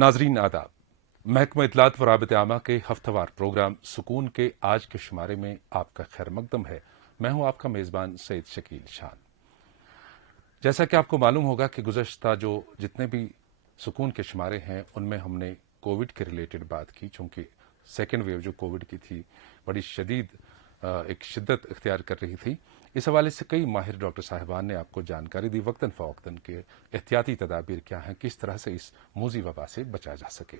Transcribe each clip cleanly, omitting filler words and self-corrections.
ناظرین آداب، محکمہ اطلاعات و رابطہ عامہ کے ہفتہ وار پروگرام سکون کے آج کے شمارے میں آپ کا خیر مقدم ہے۔ میں ہوں آپ کا میزبان سید شکیل شان۔ جیسا کہ آپ کو معلوم ہوگا کہ گزشتہ جتنے بھی سکون کے شمارے ہیں ان میں ہم نے کووڈ کے ریلیٹڈ بات کی، چونکہ سیکنڈ ویو جو کووڈ کی تھی بڑی شدید ایک شدت اختیار کر رہی تھی۔ اس حوالے سے کئی ماہر ڈاکٹر صاحبان نے آپ کو جانکاری دی وقتاً فوقتاً کہ احتیاطی تدابیر کیا ہیں، کس طرح سے اس موذی وبا سے بچا جا سکے۔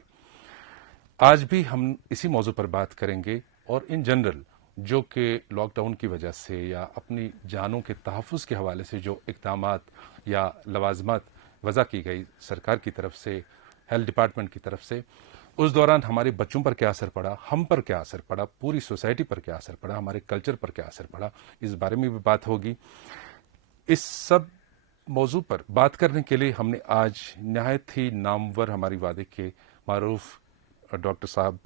آج بھی ہم اسی موضوع پر بات کریں گے اور ان جنرل جو کہ لاک ڈاؤن کی وجہ سے یا اپنی جانوں کے تحفظ کے حوالے سے جو اقدامات یا لوازمات وضع کی گئی سرکار کی طرف سے، ہیلتھ ڈپارٹمنٹ کی طرف سے، اس دوران ہمارے بچوں پر کیا اثر پڑا، ہم پر کیا اثر پڑا، پوری سوسائٹی پر کیا اثر پڑا، ہمارے کلچر پر کیا اثر پڑا، اس بارے میں بھی بات ہوگی۔ اس سب موضوع پر بات کرنے کے لیے ہم نے آج نہایت ہی نامور ہماری وادی کے معروف ڈاکٹر صاحب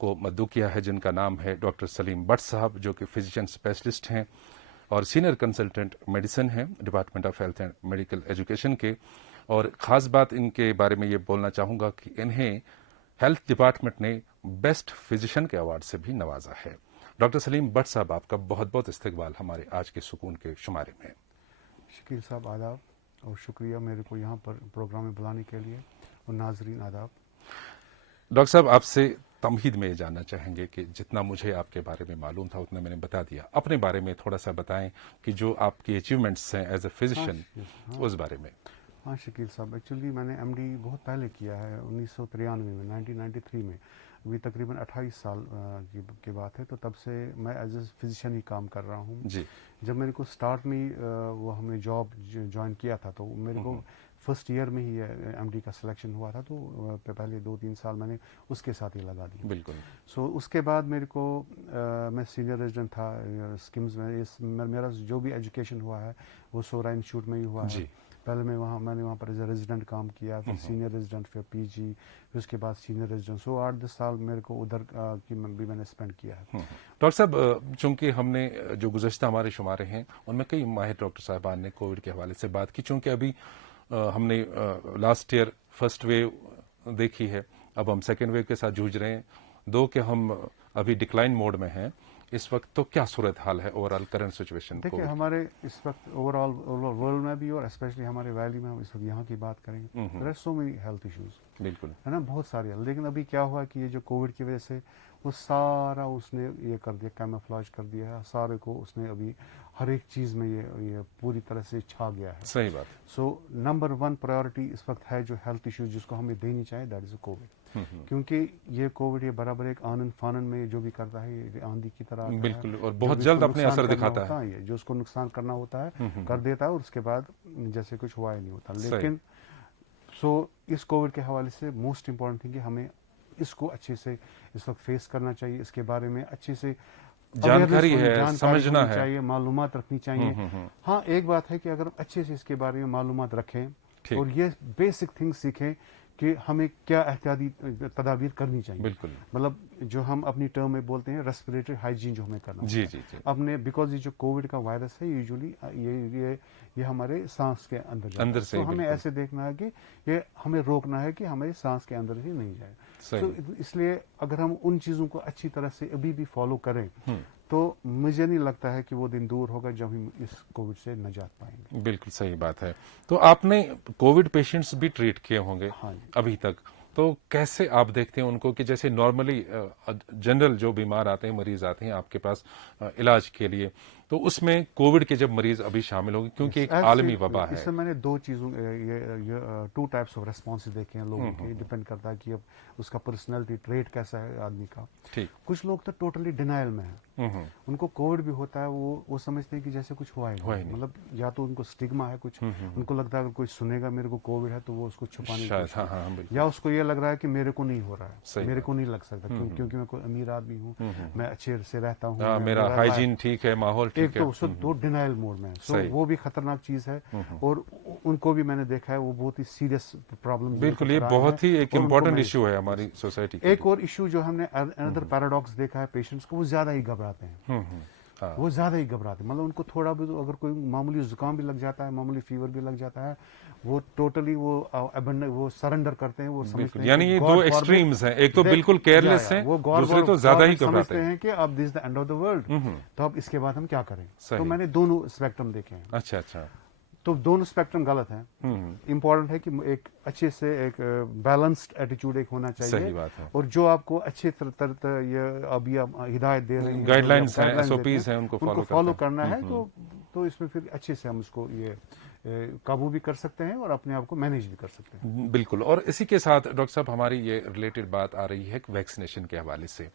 کو مدعو کیا ہے، جن کا نام ہے ڈاکٹر سلیم بٹ صاحب، جو کہ فزیشین اسپیشلسٹ ہیں اور سینئر کنسلٹنٹ میڈیسن ہیں department of health and medical education کے۔ اور خاص بات ان کے بارے میں یہ بولنا چاہوں گا کہ انہیں ہیلتھ ڈپارٹمنٹ نے بیسٹ فزیشین کے ایوارڈ سے بھی نوازا ہے۔ ڈاکٹر سلیم بٹ صاحب، آپ کا بہت بہت استقبال ہمارے آج کے سکون کے شمارے میں۔ شکیل صاحب آداب اور شکریہ میرے کو یہاں پر پروگرام میں بلانے کے لیے، اور ناظرین آداب۔ ڈاکٹر صاحب، آپ سے تمہید میں یہ جاننا چاہیں گے کہ جتنا مجھے آپ کے بارے میں معلوم تھا اتنا میں نے بتا دیا، اپنے بارے میں تھوڑا سا بتائیں کہ جو آپ کی اچیومنٹس ہیں ایز اے فزیشین اس بارے میں۔ ہاں شکیل صاحب، ایکچولی میں نے ایم ڈی بہت پہلے کیا ہے، 1993 میں، 1993 میں، ابھی تقریباً 28 سال کی بات ہے، تو تب سے میں ایز اے فزیشین ہی کام کر رہا ہوں۔ جی، جب میرے کو سٹارٹ میں وہ ہم نے جاب جوائن کیا تھا تو میرے کو فرسٹ ایئر میں ہی ایم ڈی کا سلیکشن ہوا تھا، تو پہلے 2-3 سال میں نے اس کے ساتھ ہی لگا دی۔ بالکل۔ سو اس کے بعد میرے کو میں سینئر ریزیڈنٹ تھا اسکمز میں، میرا جو بھی ایجوکیشن ہوا ہے وہ سورا انسٹیٹیوٹ میں ہی ہوا ہے۔ جی، پہلے میں نے وہاں پر ایز اے ریزیڈنٹ کام کیا، پھر سینئر ریزیڈنٹ، پھر پی جی، پھر اس کے بعد سینئر ریزیڈنٹ۔ سو 8-10 سال میرے کو ادھر کی بھی میں نے اسپینڈ کیا ہے۔ ڈاکٹر صاحب، چونکہ ہم نے جو گزشتہ ہمارے شمارے ہیں ان میں کئی ماہر ڈاکٹر صاحبان نے کووڈ کے حوالے سے بات کی، چونکہ ابھی ہم نے لاسٹ ایئر فرسٹ ویو دیکھی ہے، اب ہم سیکنڈ ویو کے ساتھ جوجھ رہے ہیں، دو کہ ہم ابھی ڈکلائن موڈ میں ہیں اس وقت، تو کیا صورتحال ہے اوور آل کرنٹ سچویشن؟ دیکھیں، ہمارے اس وقت اوور آل ورلڈ میں بھی اور اسپیشلی ہمارے ویلی میں، ہم اس وقت یہاں کی بات کریں گے، there are so many health issues, بالکل ہے نا، بہت سارے۔ لیکن ابھی کیا ہوا کہ یہ جو کووڈ کی وجہ سے وہ سارا اس نے یہ کر دیا، کیموفلاج کر دیا ہے سارے کو، اس نے ابھی ہر ایک چیز میں یہ پوری طرح سے چھا گیا ہے۔ صحیح بات۔ سو نمبر 1 پرائیورٹی اس وقت ہے جو ہیلتھ ایشوز جس کو ہمیں دینی چاہیے، دیٹ از کووڈ۔ کیونکہ یہ کووڈ یہ برابر ایک آنن فانن میں جو بھی کرتا ہے، یہ آندھی کی طرح بالکل، اور بہت جلد اپنے اثر دکھاتا ہے۔ یہ جو اس کو نقصان کرنا ہوتا ہے کر دیتا ہے، اور اس کے بعد جیسے کچھ ہوا ہی نہیں ہوتا۔ لیکن سو اس کووڈ کے حوالے سے موسٹ امپورٹنٹ تھنگ کہ ہمیں اس کو اچھے سے اس وقت فیس کرنا چاہیے، اس کے بارے میں اچھے سے جانکاری ہے، سمجھنا ہے، چاہیے، معلومات رکھنی چاہیے۔ ہاں، ایک بات ہے کہ اگر اچھے سے اس کے بارے میں معلومات رکھیں اور یہ بیسک تھنگ سیکھیں کہ ہمیں کیا احتیاطی تدابیر کرنی چاہیے، بالکل، مطلب جو ہم اپنی ٹرم میں بولتے ہیں ریسپریٹری ہائیجین جو ہمیں کرنا جی ہوتا ہے۔ جی جی، اپنے بیکاز یہ جو کووڈ کا وائرس ہے یوزلی یہ ہمارے سانس کے اندر جاتا ہے، تو ہمیں ایسے دیکھنا ہے کہ یہ ہمیں روکنا ہے کہ ہمارے سانس کے اندر ہی نہیں جائے۔ تو اس لیے اگر ہم ان چیزوں کو اچھی طرح سے ابھی بھی فالو کریں تو مجھے نہیں لگتا ہے کہ وہ دن دور ہوگا جب ہم اس کووڈ سے نجات پائیں گے۔ بالکل صحیح بات ہے۔ تو آپ نے کووڈ پیشنٹس بھی ٹریٹ کیے ہوں گے ابھی تک، تو کیسے آپ دیکھتے ہیں ان کو کہ جیسے نارملی جنرل جو بیمار آتے ہیں، مریض آتے ہیں آپ کے پاس علاج کے لیے، تو اس میں کووڈ کے جب مریض ابھی شامل ہوں گے کیونکہ ایک عالمی وبا ہے؟ اس میں نے 2 چیزوں، یہ 2 ٹائپس آف ریسپانس دیکھے ہیں لوگوں کے، ڈپینڈ کرتا ہے کہ اب اس کا پرسنالٹی ٹریٹ کیسا ہے آدمی کا۔ کچھ لوگ تو ٹوٹلی ڈینائل میں ہیں، ان کو کووڈ بھی ہوتا ہے، وہ سمجھتے ہیں کہ جیسے کچھ ہوا ہی نہیں، مطلب یا تو ان کو اسٹگما ہے کچھ، ان کو لگتا ہے اگر کوئی سنے گا میرے کو کووڈ ہے تو وہ اس کو چھپانے کی کوشش کرتا ہے، یا اس کو یہ لگ رہا ہے کہ میرے کو نہیں ہو رہا ہے، میرے کو نہیں لگ سکتا کیونکہ میں کوئی امیر آدمی ہوں، میں اچھے سے رہتا ہوں، میرا ہائیجین ٹھیک ہے، ماحول ٹھیک ہے، تو ڈینائل موڈ میں، سو وہ بھی خطرناک چیز ہے، اور ان کو بھی میں نے دیکھا ہے وہ بہت ہی سیریس پرابلم۔ بالکل، یہ بہت ہی ایک امپورٹنٹ ایشو ہے ہماری سوسائٹی کا۔ ایک اور ایشو جو ہم نے اندر پیراڈاکس دیکھا ہے پیشنٹس کو، وہ زیادہ ہی گھبراتے ہیں، وہ زیادہ ہی گھبراتے ہیں. مطلب ان کو تھوڑا بھی اگر کوئی معمولی زکام بھی لگ جاتا ہے, معمولی فیور بھی لگ جاتا ہے, وہ ٹوٹلی وہ سرنڈر کرتے ہیں. وہ سمجھتے ہیں یعنی یہ دو ایکسٹریمز ہیں, ایک تو بالکل کیئرلیس ہیں, دوسرے تو زیادہ ہی گھبراتے ہیں کہ اب this is the end of the world, تو اب اس کے بعد ہم کیا کریں. تو میں نے دونوں اسپیکٹرم دیکھے ہیں. اچھا اچھا. تو دونوں اسپیکٹرم غلط ہیں. امپورٹنٹ ہے کہ ایک اچھے سے ایک بیلنسڈ ایٹیچیوڈ ایک ہونا چاہیے. صحیح بات ہے. اور جو آپ کو اچھے طرح یہ ابھی ہدایت دے رہے ہیں, گائیڈ لائنس ہیں, ایس او پیز ہیں, ان کو فالو کرنا ہے. تو اس میں پھر اچھے سے ہم اس کو یہ قابو بھی کر سکتے ہیں اور اپنے آپ کو مینیج بھی کر سکتے ہیں. بالکل. اور اسی کے ساتھ ڈاکٹر صاحب ہماری یہ ریلیٹڈ بات آ رہی ہے ویکسینیشن کے حوالے سے,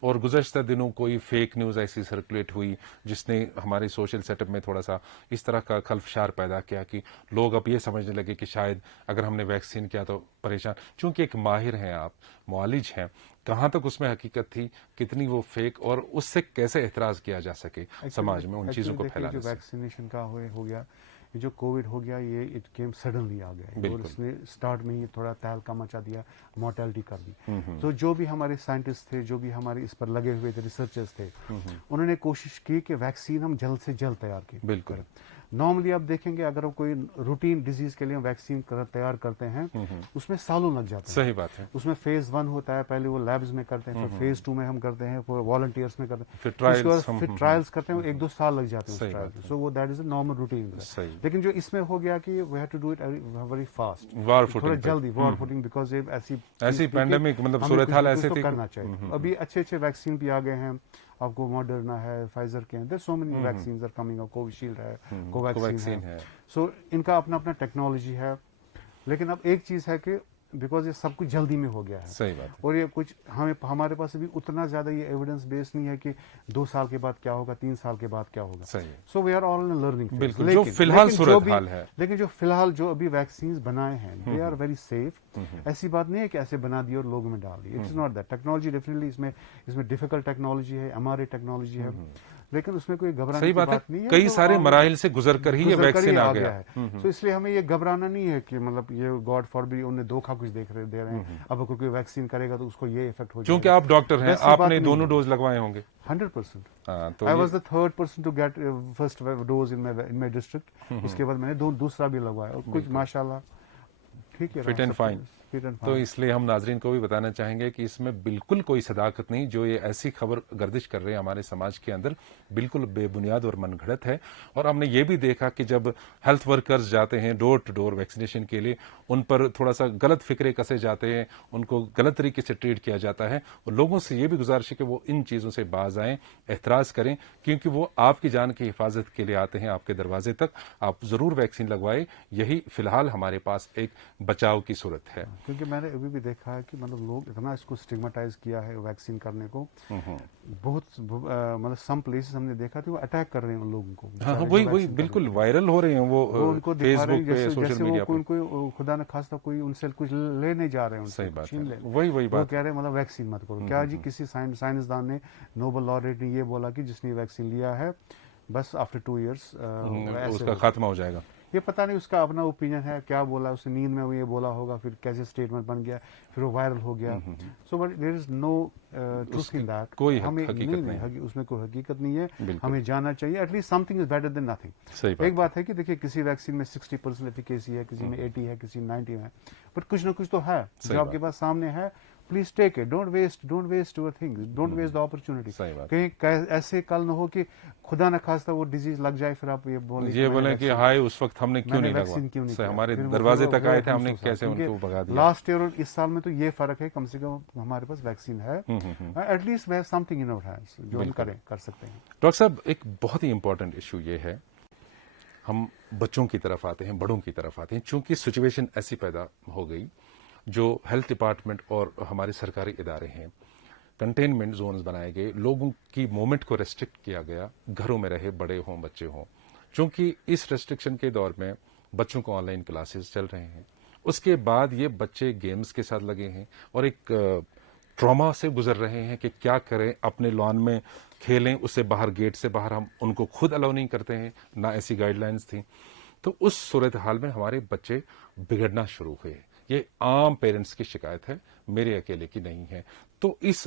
اور گزشتہ دنوں کوئی فیک نیوز ایسی سرکولیٹ ہوئی جس نے ہمارے سوشل سیٹ اپ میں تھوڑا سا اس طرح کا خلفشار پیدا کیا کہ لوگ اب یہ سمجھنے لگے کہ شاید اگر ہم نے ویکسین کیا تو پریشان. چونکہ ایک ماہر ہیں آپ, معالج ہیں, کہاں تک اس میں حقیقت تھی, کتنی وہ فیک, اور اس سے کیسے احتراز کیا جا سکے سماج میں ان چیزوں کو پھیلانے سے. جو ویکسینیشن کا ہو گیا, یہ جو کووڈ ہو گیا, یہ اٹ کیم سڈنلی آ گیا, اور اس نے اسٹارٹ میں ہی تھوڑا تہلکہ مچا دیا, مورٹیلٹی کر دی. تو جو بھی ہمارے سائنٹسٹ تھے, جو بھی ہمارے اس پر لگے ہوئے تھے, ریسرچرز تھے, انہوں نے کوشش کی کہ ویکسین ہم جلد سے جلد تیار کی. بالکل. نارملی آپ دیکھیں گے اگر کوئی روٹین ڈیزیز کے لیے ویکسین تیار کرتے ہیں, اس میں سالوں لگ جاتے ہیں. صحیح بات ہے. اس میں فیز 1 ہوتا ہے, پہلے وہ لیبز میں کرتے ہیں, پھر فیز 2 میں ہم کرتے ہیں, پھر والنٹیئرس میں کرتے ہیں, پھر ٹرائلز کرتے ہیں, 1-2 سال لگ جاتے ہیں اس ٹرائل میں. سو وہ that is a normal routine. لیکن جو اس میں ہو گیا کہ we have to do it very fast, تھوڑا جلدی, وار فوٹنگ, بیکاز ایسی پینڈیمک مطلب صورتحال ایسے تھی کرنا چاہیے. ابھی اچھے اچھے ویکسین بھی آ گئے ہیں, آپ کو ماڈرنا ہے, فائزر کے ہیں, there so many vaccines are coming, Covishield ہے, کوویکسین ہے. سو ان کا اپنا اپنا ٹیکنالوجی ہے. لیکن اب ایک چیز ہے کہ بیکاز یہ سب کچھ جلدی میں ہو گیا ہے. صحیح بات. اور یہ کچھ ہمارے پاس ابھی اتنا زیادہ یہ ایویڈنس بیس نہیں ہے کہ 2 سال کے بعد کیا ہوگا, 3 سال کے بعد کیا ہوگا. So we are all in learning. بالکل. جو فی الحال صورتحال ہے, لیکن جو فی الحال جو ابھی ویکسینز بنائے ہیں, دے آر ویری سیف. ایسی بات نہیں ہے کہ ایسے بنا دی اور لوگوں میں ڈال دی. It is not that. Technology definitely اس میں ڈیفیکلٹ ٹیکنالوجی ہے, ہماری ٹیکنالوجی ہے, لیکن اس میں کوئی گھبرانے کی بات نہیں ہے. کئی سارے مراحل سے گزر کر ہی یہ ویکسین آ گیا ہے. تو اس لیے ہمیں یہ گھبرانا نہیں ہے کہ مطلب یہ گاڈ فار بھی انہیں دھوکہ کچھ دے رہے ہیں, اب اگر کوئی ویکسین کرے گا تو اس کو یہ افیکٹ ہو جائے گا. چونکہ آپ ڈاکٹر ہیں, آپ نے دونوں ڈوز لگوائے ہوں گے. 100%. I was the third person to get first dose in my district. اس کے بعد میں نے دوسرا بھی لگوایا, اور کچھ ماشاءاللہ ٹھیک ہے, فٹ اینڈ فائن. تو اس لیے ہم ناظرین کو بھی بتانا چاہیں گے کہ اس میں بالکل کوئی صداقت نہیں. جو یہ ایسی خبر گردش کر رہے ہیں ہمارے سماج کے اندر, بالکل بے بنیاد اور من گھڑت ہے. اور ہم نے یہ بھی دیکھا کہ جب ہیلتھ ورکرز جاتے ہیں ڈور ٹو ڈور ویکسینیشن کے لیے, ان پر تھوڑا سا غلط فکرے کسے جاتے ہیں, ان کو غلط طریقے سے ٹریٹ کیا جاتا ہے. اور لوگوں سے یہ بھی گزارش ہے کہ وہ ان چیزوں سے باز آئیں, احتراز کریں, کیونکہ وہ آپ کی جان کی حفاظت کے لیے آتے ہیں آپ کے دروازے تک. آپ ضرور ویکسین لگوائیں, یہی فی الحال ہمارے پاس ایک بچاؤ کی صورت ہے. کیونکہ میں نے ابھی بھی دیکھا ہے کہ مطلب لوگ اتنا اس کو اسٹگماٹائز کیا ہے ویکسین کرنے کو, بہت مطلب سم پلیسز ہم نے دیکھا تھا وہ اٹیک کر رہے ہیں ان لوگوں کو. وہی بالکل وائرل ہو رہے ہیں وہ ان کو فیس بک پہ, سوشل میڈیا پہ. کوئی خدا نہ خواستہ کوئی ان سے کچھ لینے جا رہے ہیں, صحیح بات ہے, وہی بات کہہ رہے ہیں مطلب ویکسین مت کرو. کیا جی کسی سائنسدان نے, نوبل لاریٹ نے یہ بولا کہ جس نے ویکسین لیا ہے بس آفٹر 2 ایئرس اس کا خاتمہ ہو جائے گا. یہ پتہ نہیں اس کا اپنا اوپینین ہے, کیا بولا اس نے, نیند میں وہ یہ بولا ہوگا, پھر کیسے اسٹیٹمنٹ بن گیا, پھر وہ وائرل ہو گیا. So but there is no truth in that. کوئی ہمیں حقیقت نہیں, اس میں کوئی حقیقت نہیں ہے. ہمیں جاننا چاہیے at least something is better than nothing. ایک بات ہے کہ دیکھیے کسی ویکسین میں 60% ایفیکیسی ہے, کسی میں 80 ہے, کسی میں 90 ہے, بٹ کچھ نہ کچھ تو ہے جو آپ کے پاس سامنے ہے. Please take it, don't waste your things, don't waste the opportunity. کہیں ایسے کل نہ ہو کہ خدا نہ خواستہ وہ ڈیزیز لگ جائے, پھر آپ یہ بولیں کہ ہائے اس وقت ہم نے کیوں نہیں لگوایا, ہمارے دروازے تک آئے تھے, ہم نے کیسے ان کو بھگا دیا. لاسٹ ایئر اور اس سال میں تو یہ فرق ہے, کم سے کم ہمارے پاس ویکسین ہے, at least we have something in our hands جو ہم کر سکتے ہیں. ڈاکٹر صاحب ایک بہت ہی امپورٹنٹ ایشو یہ ہے, ہم بچوں کی طرف آتے ہیں, بڑوں کی طرف آتے ہیں. چونکہ سچویشن ایسی پیدا ہو گئی, جو ہیلتھ ڈپارٹمنٹ اور ہمارے سرکاری ادارے ہیں, کنٹینمنٹ زونز بنائے گئے, لوگوں کی موومنٹ کو ریسٹرکٹ کیا گیا, گھروں میں رہے, بڑے ہوں بچے ہوں. چونکہ اس ریسٹرکشن کے دور میں بچوں کو آن لائن کلاسز چل رہے ہیں, اس کے بعد یہ بچے گیمز کے ساتھ لگے ہیں اور ایک ٹراما سے گزر رہے ہیں کہ کیا کریں, اپنے لان میں کھیلیں, اس سے باہر گیٹ سے باہر ہم ان کو خود الاؤ نہیں کرتے ہیں, نہ ایسی گائیڈ لائنز تھیں. تو اس صورتحال میں ہمارے بچے بگڑنا شروع ہوئے. یہ عام پیرنٹس کی شکایت ہے, میرے اکیلے کی نہیں ہے. تو اس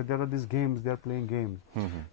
there are these games, they are playing games.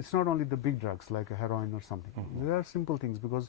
it's not only the big drugs like heroin or something. There are simple things because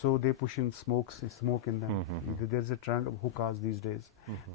So they push in smoke in them. There's a trend of hookahs these days.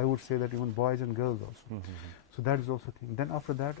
I would say that even boys and girls also. So that is also thing. Then after that,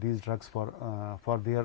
these drugs for their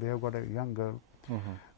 they have got a young girl,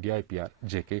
@DIPR-JK.